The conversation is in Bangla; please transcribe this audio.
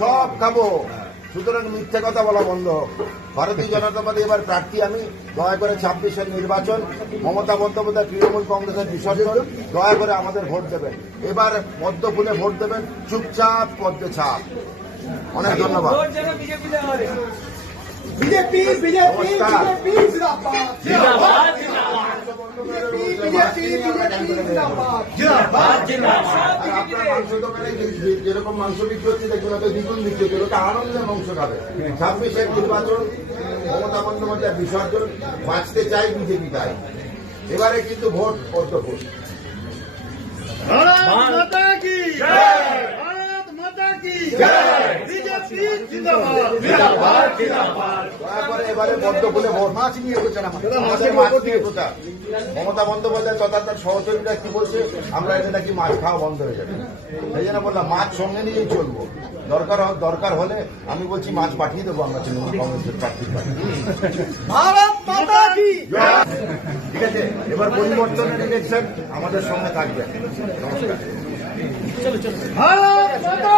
সব খাবো। সুতরাং মিথ্যে কথা বলা বন্ধ হোক। ভারতীয় জনতা পার্টি এবার প্রার্থী আমি। দয়া করে 26-এর নির্বাচন, মমতা বন্দ্যোপাধ্যায় তৃণমূল কংগ্রেসের বিসর্জন, দয়া করে আমাদের ভোট দেবেন। এবার পদ্ম ফুলে ভোট দেবেন, চুপচাপ পদ্মে ছাপ। অনেক ধন্যবাদ। বিজেপি বিজেপি বিজেপি জিন্দাবাদ জিন্দাবাদ বিজেপি বিজেপি বিজেপি জিন্দাবাদ জিন্দাবাদ জিন্দাবাদ। আপনার মাংস দোকানে যেরকম মাংস বিক্রি হচ্ছে দেখুন, হয়তো দ্বিগুণ বিক্রি হচ্ছে, ওটা আনন্দের মাংস খাবে। 26-এর নির্বাচন, মমতা বন্দ্যোপাধ্যায় বিসর্জন, বাঁচতে চাই বিজেপি তাই। এবারে কিন্তু ভোট পদ্ম ফুল। ভারত মাতা কি জয়, ভারত মাতা কি জয়, বিজেপি জিন্দাবাদ জিন্দাবাদ জিন্দাবাদ। দয়া করে এবারে পদ্ম ফুলে ভোট। মাছ নিয়ে প্রচার আমাদের মাছ নিয়ে প্রচার। মমতা বন্দ্যোপাধ্যায় তথা তার সহযোগীরা কি বলছে, আমরা এতে নাকি মাছ খাওয়া বন্ধ হয়ে যাবে। সেই জন্য বললাম মাছ সঙ্গে নিয়েই চলবো। দরকার হলে আমি বলছি মাছ পাঠিয়ে দেবো আমরা তৃণমূল কংগ্রেসের প্রার্থীর কাছে। ভারত মাতা কি ঠিক আছে, এবার পরিবর্তনের ইলেকশন আমাদের সঙ্গে থাকবে। নমস্কার। ভারত মাতা